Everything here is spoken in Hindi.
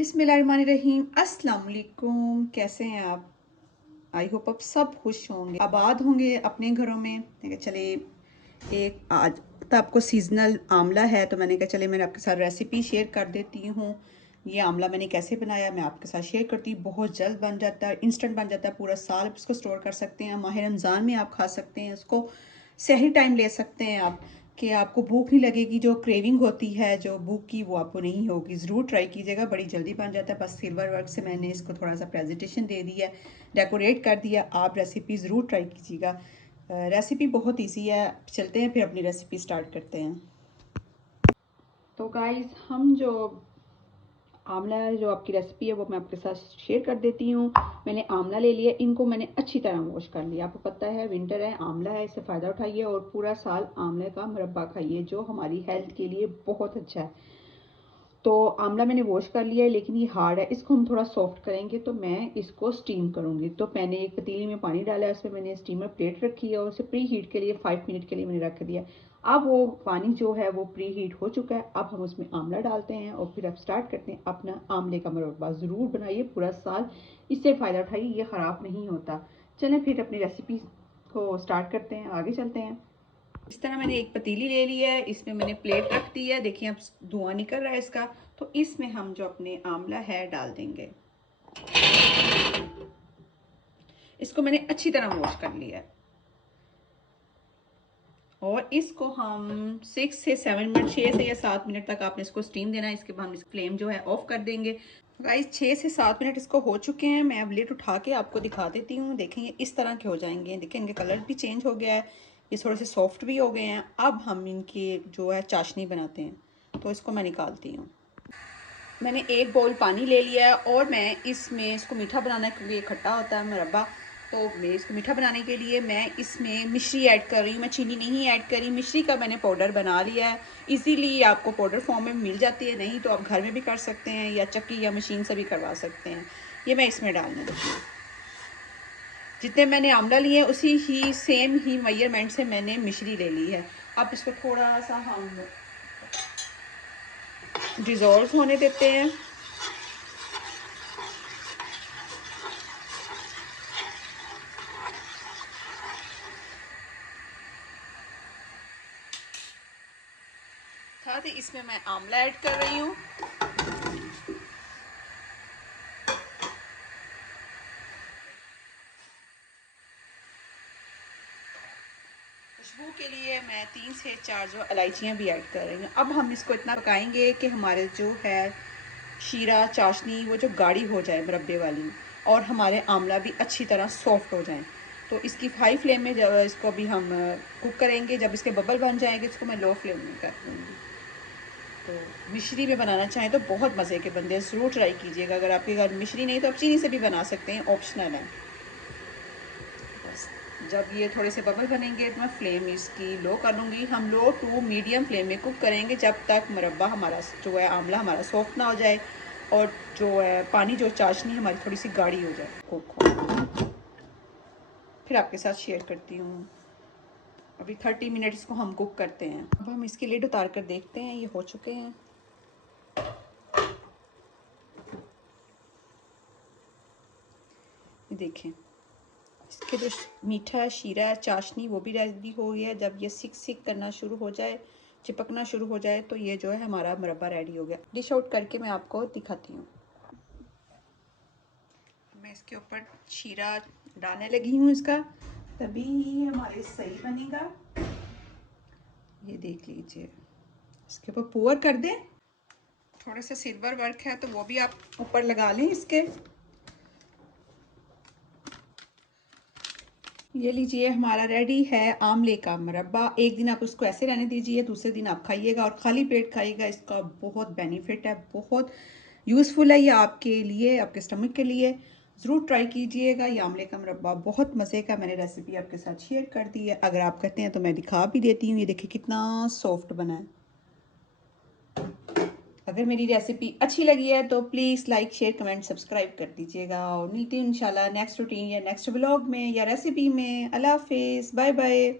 बिस्मिल्लाहिर्रहमानिर्रहीम। अस्सलाम वालेकुम। कैसे हैं आप? आई होप आप सब खुश होंगे, आबाद होंगे अपने घरों में। मैंने कहा चले एक आज तो आपको सीजनल आंवला है, तो मैंने कहा चले मैं आपके साथ रेसिपी शेयर कर देती हूँ। ये आंवला मैंने कैसे बनाया मैं आपके साथ शेयर करती हूँ। बहुत जल्द बन जाता है, इंस्टेंट बन जाता है, पूरा साल आप इसको स्टोर कर सकते हैं। माह रमज़ान में आप खा सकते हैं इसको, सही टाइम ले सकते हैं आप कि आपको भूख नहीं लगेगी। जो क्रेविंग होती है जो भूख की, वो आपको नहीं होगी। ज़रूर ट्राई कीजिएगा, बड़ी जल्दी बन जाता है। बस सिल्वर वर्क से मैंने इसको थोड़ा सा प्रेजेंटेशन दे दिया है, डेकोरेट कर दिया। आप रेसिपी ज़रूर ट्राई कीजिएगा, रेसिपी बहुत इजी है। चलते हैं फिर अपनी रेसिपी स्टार्ट करते हैं। तो गाइस, हम जो आंवला जो आपकी रेसिपी है वो मैं आपके साथ शेयर कर देती हूँ। मैंने आंवला ले लिया, इनको मैंने अच्छी तरह वॉश कर लिया। आपको पता है विंटर है, आंवला है, इससे फ़ायदा उठाइए और पूरा साल आंवले का मुरब्बा खाइए, जो हमारी हेल्थ के लिए बहुत अच्छा है। तो आंवला मैंने वॉश कर लिया है, लेकिन ये हार्ड है, इसको हम थोड़ा सॉफ्ट करेंगे। तो मैं इसको स्टीम करूँगी। तो मैंने एक पतीली में पानी डाला है, उसमें मैंने स्टीमर प्लेट रखी है और उसे प्री हीट के लिए 5 मिनट के लिए मैंने रख दिया। अब वो पानी जो है वो प्री हीट हो चुका है। अब हम उसमें आंवला डालते हैं और फिर अब स्टार्ट करते हैं अपना आंवले का मुरब्बा। ज़रूर बनाइए, पूरा साल इससे फ़ायदा उठाइए, ये ख़राब नहीं होता। चलें फिर अपनी रेसिपी को स्टार्ट करते हैं, आगे चलते हैं। इस तरह मैंने एक पतीली ले ली है, इसमें मैंने प्लेट रख दी है। देखिए अब धुआं निकल रहा है इसका। तो इसमें हम जो अपने आंवला है डाल देंगे। इसको मैंने अच्छी तरह वॉश कर लिया है और इसको हम 6 से 7 मिनट, 6 से या 7 मिनट तक आपने इसको स्टीम देना है। इसके बाद हम इस फ्लेम जो है ऑफ कर देंगे। गाइस 6 से 7 मिनट इसको हो चुके हैं। मैं अब लिड उठा के आपको दिखा देती हूँ। देखें ये इस तरह के हो जाएंगे। देखें इनके कलर भी चेंज हो गया है, ये थोड़े से सॉफ्ट भी हो गए हैं। अब हम इनकी जो है चाशनी बनाते हैं। तो इसको मैं निकालती हूँ। मैंने एक बाउल पानी ले लिया है और मैं इसमें इसको मीठा बनाना है, क्योंकि ये खट्टा होता है मुरब्बा। तो मैं इसको मीठा बनाने के लिए मैं इसमें मिश्री ऐड कर रही हूँ। मैं चीनी नहीं ऐड करी, मिश्री का मैंने पाउडर बना लिया है। इजीली आपको पाउडर फॉर्म में मिल जाती है, नहीं तो आप घर में भी कर सकते हैं या चक्की या मशीन से भी करवा सकते हैं। ये मैं इसमें डालने लगी हूँ। जितने मैंने आंवला लिए उसी ही सेम ही मेजरमेंट से मैंने मिश्री ले ली है। अब इसको थोड़ा सा हम डिज़ोल्व होने देते हैं। साथ ही इसमें मैं आंवला ऐड कर रही हूँ। खुशबू के लिए मैं 3 से 4 जो इलायचियाँ भी ऐड कर रही हूँ। अब हम इसको इतना पकाएंगे कि हमारे जो है शीरा चाशनी वो जो गाढ़ी हो जाए मुरब्बे वाली, और हमारे आंवला भी अच्छी तरह सॉफ्ट हो जाए। तो इसकी हाई फ्लेम में जब इसको अभी हम कुक करेंगे, जब इसके बबल बन जाएंगे इसको मैं लो फ्लेम में कर दूँगी। तो मिश्री में बनाना चाहें तो बहुत मज़े के बनते हैं, ज़रूर ट्राई कीजिएगा। अगर आपके घर मिश्री नहीं तो आप चीनी से भी बना सकते हैं, ऑप्शनल है। बस जब ये थोड़े से बबल बनेंगे तो मैं फ्लेम इसकी लो कर लूँगी। हम लो टू मीडियम फ्लेम में कुक करेंगे जब तक मुरब्बा हमारा जो है आंवला हमारा सॉफ्ट ना हो जाए और जो है पानी जो चाशनी हमारी थोड़ी सी गाढ़ी हो जाए। कुक हो फिर आपके साथ शेयर करती हूँ। अभी 30 मिनट इसको हम कुक करते हैं। अब हम इसकी लिड उतार कर देखते हैं, ये हो चुके हैं। ये देखें इसके जो मीठा शीरा चाशनी वो भी रेडी हो गया है। जब ये सिक सिक करना शुरू हो जाए, चिपकना शुरू हो जाए, तो ये जो है हमारा मुरब्बा रेडी हो गया। डिश आउट करके मैं आपको दिखाती हूँ। मैं इसके ऊपर शीरा डालने लगी हूँ इसका, तभी ही हमारे सही बनेगा। ये देख लीजिए, इसके ऊपर पोर कर दें। थोड़े से सिल्वर वर्क है तो वो भी आप ऊपर लगा लें इसके। ये लीजिए हमारा रेडी है आंवले का मुरब्बा। एक दिन आप उसको ऐसे रहने दीजिए, दूसरे दिन आप खाइएगा और खाली पेट खाइएगा। इसका बहुत बेनिफिट है, बहुत यूज़फुल है ये आपके लिए, आपके स्टमक के लिए। ज़रूर ट्राई कीजिएगा। ये आंवले का मुरब्बा बहुत मज़े का, मैंने रेसिपी आपके साथ शेयर कर दी है। अगर आप कहते हैं तो मैं दिखा भी देती हूँ। ये देखिए कितना सॉफ्ट बना है। अगर मेरी रेसिपी अच्छी लगी है तो please like share comment subscribe कर दीजिएगा। और मिलती हूँ इंशाल्लाह नेक्स्ट रूटीन या नेक्स्ट व्लॉग में या रेसिपी में। अल्लाह हाफिज़, बाय बाय।